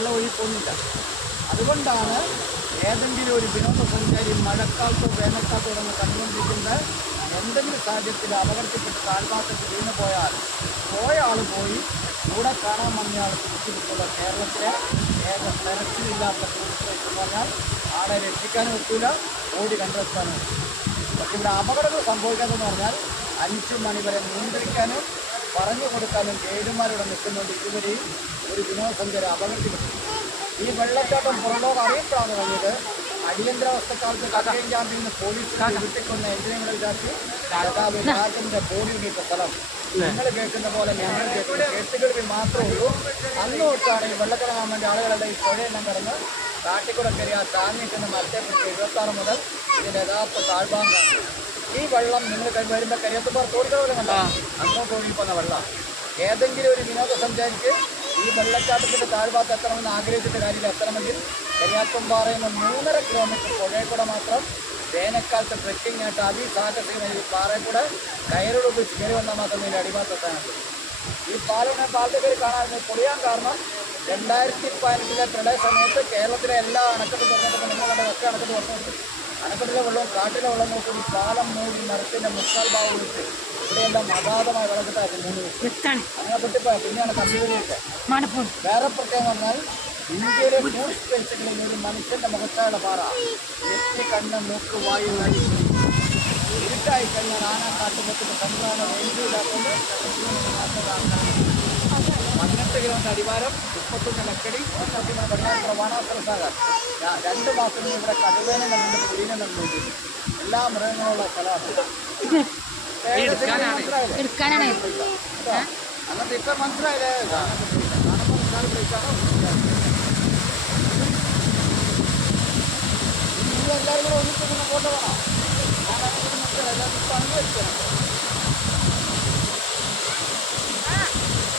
വെള്ളം ഒഴുക്കൊന്നുമില്ല അതുകൊണ്ടാണ് ഏതെങ്കിലും ഒരു വിനോദസഞ്ചാരി മഴക്കാലത്തോ വേനൽക്കാലത്തോ തുടങ്ങി കണ്ടുകൊണ്ടിരിക്കുന്നത്. എന്തെങ്കിലും സാഹചര്യത്തിൽ അപകടത്തിൽപ്പെട്ട് താഴ്ഭാഗത്തേക്ക് വീണ് പോയാൽ പോയ ആൾ പോയി കൂടെ കാണാൻ വന്ന ആൾ തിരിച്ചു കിട്ടുക കേരളത്തിലെ ഏക തിരക്കിലില്ലാത്ത ടൂറിസ്റ്റ് എന്ന് പറഞ്ഞാൽ ആളെ രക്ഷിക്കാനും ഒക്കില്ല ഓടി കണ്ടെത്താനും പക്ഷേ ഇവിടെ അപകടങ്ങൾ സംഭവിക്കാതെന്ന് പറഞ്ഞാൽ അഞ്ച് മണി വരെ നിയന്ത്രിക്കാനും പറഞ്ഞു കൊടുക്കാനും ഗൈഡുമാരിവിടെ നിൽക്കുന്നുണ്ട് ഇതുവരെയും ഒരു വിനോദസഞ്ചാര അപകടത്തിൽപ്പെട്ടു. ഈ വെള്ളച്ചാട്ടം പുറമോ അറിയപ്പെടാൻ തുടങ്ങിയത് അടിയന്തരാവസ്ഥക്കാർക്ക് കക്കയം ക്യാമ്പിൽ നിന്ന് പോലീസ് വിട്ടിക്കൊന്ന എഞ്ചിനീയറുടെ വിചാരിച്ച് രാജാവ് രാജന്റെ ബോഡി ഉണ്ടിട്ട സ്ഥലം. നിങ്ങൾ കേൾക്കുന്ന പോലെ ഞങ്ങൾ കേൾക്കുന്ന കേട്ടുകേൾവി മാത്രമേ ഉള്ളൂ. അന്ന് തൊട്ടാണ് ഈ വെള്ളത്തിറങ്ങാൻ വേണ്ടി ആളുകളുടെ ഈ പുഴയെല്ലാം കടന്ന് കാട്ടിക്കുടക്കരി ആ താങ്ങി മരത്തെ പിടിച്ച് എഴുപത്താറ് മുതൽ ഇതിന്റെ യഥാർത്ഥ താഴ്ഭാഗം കാണും ഈ വെള്ളം നിങ്ങൾ വരുമ്പോൾ കരിയത്തുപാർ തോടുകൾ കണ്ട? അങ്ങോട്ട് ഒഴുകി പോകുന്ന വെള്ളം. ഏതെങ്കിലും ഒരു വിനോദസഞ്ചാരിക്ക് ഈ വെള്ളച്ചാട്ടത്തിന്റെ താഴ്ഭാഗത്ത് എത്തണമെന്ന് ആഗ്രഹിച്ചിട്ട് കാര്യമില്ല. എത്തണമെങ്കിൽ കരിയാത്തുംപാറയിൽ നിന്ന് മൂന്നര കിലോമീറ്റർ പുഴയിൽ കൂടെ മാത്രം വേനൽക്കാലത്ത് ട്രെക്കിംഗ് ആയിട്ട് അതിസാഹസികമായി ഈ പാറയിൽ കൂടെ കയറുകൾ ഉപയോഗിച്ച് കയറി വന്നാൽ മാത്രമേ ഇതിന്റെ അടിഭാഗത്തെത്താനുള്ളൂ ഈ പാലം ഞാൻ പാലത്തെ പേര് കാണാൻ പൊളിയാൻ കാരണം രണ്ടായിരത്തി പതിനെട്ടിലെ പ്രളയ സമയത്ത് കേരളത്തിലെ എല്ലാ അണക്കെട്ടും തുറന്നിട്ടുണ്ട്. നിങ്ങളുടെ ഒക്കെ അണക്കെട്ട് തുറന്നു അണക്കെട്ടിലെ വെള്ളവും കാട്ടിലെ വെള്ളം നോക്കി പാലം മൂടി മരത്തിന്റെ മുക്കാൽ ഭാഗം വിളിച്ച് ഇവിടെയെല്ലാം അഗാധമായ വെള്ളക്കെട്ടായിരുന്നു മൂന്ന് ദിവസം. പൊട്ടിപ്പോയ പിന്നെയാണ് കമ്പ്യൂട്ടറിലേക്ക് വേറെ പ്രത്യേകം പറഞ്ഞാൽ ഇന്ത്യയിലെ ടൂറിസ്റ്റ് പ്ലേസുകളിൽ ഒരു മനുഷ്യന്റെ മുഖത്തായുള്ള പാറ. എത്തി കണ്ണ് മൂക്ക് വായു ഇരുട്ടായി കഴിഞ്ഞാൽ ആന കാട്ടുപത്തിന് സംവിധാനം പതിനെട്ട് കിലോമീറ്റർ അടിവാരം മുപ്പത്തൊന്ന് ലക്കടി വെള്ളാത്ര ബാണാസുര സാഗർ രണ്ട് മാസം ഇവിടെ കടുവേനെ കണ്ടുണ്ട് പുലിനെ കണ്ടുണ്ട് എല്ലാ മൃഗങ്ങളുള്ള സ്ഥലമാണ്. അന്നത്തെ മനസ്സിലായില്ലേ? അങ്ങനത്തെ ഇപ്പൊ മനസ്സിലായില്ലേ? എല്ലാവരും കൂടെ ഒന്നിച്ച് ഫോട്ടോ വേണം ഞാൻ അങ്ങനെ മനസ്സിലായി എല്ലാവരും ഇപ്പൊ അനുവദിക്കണം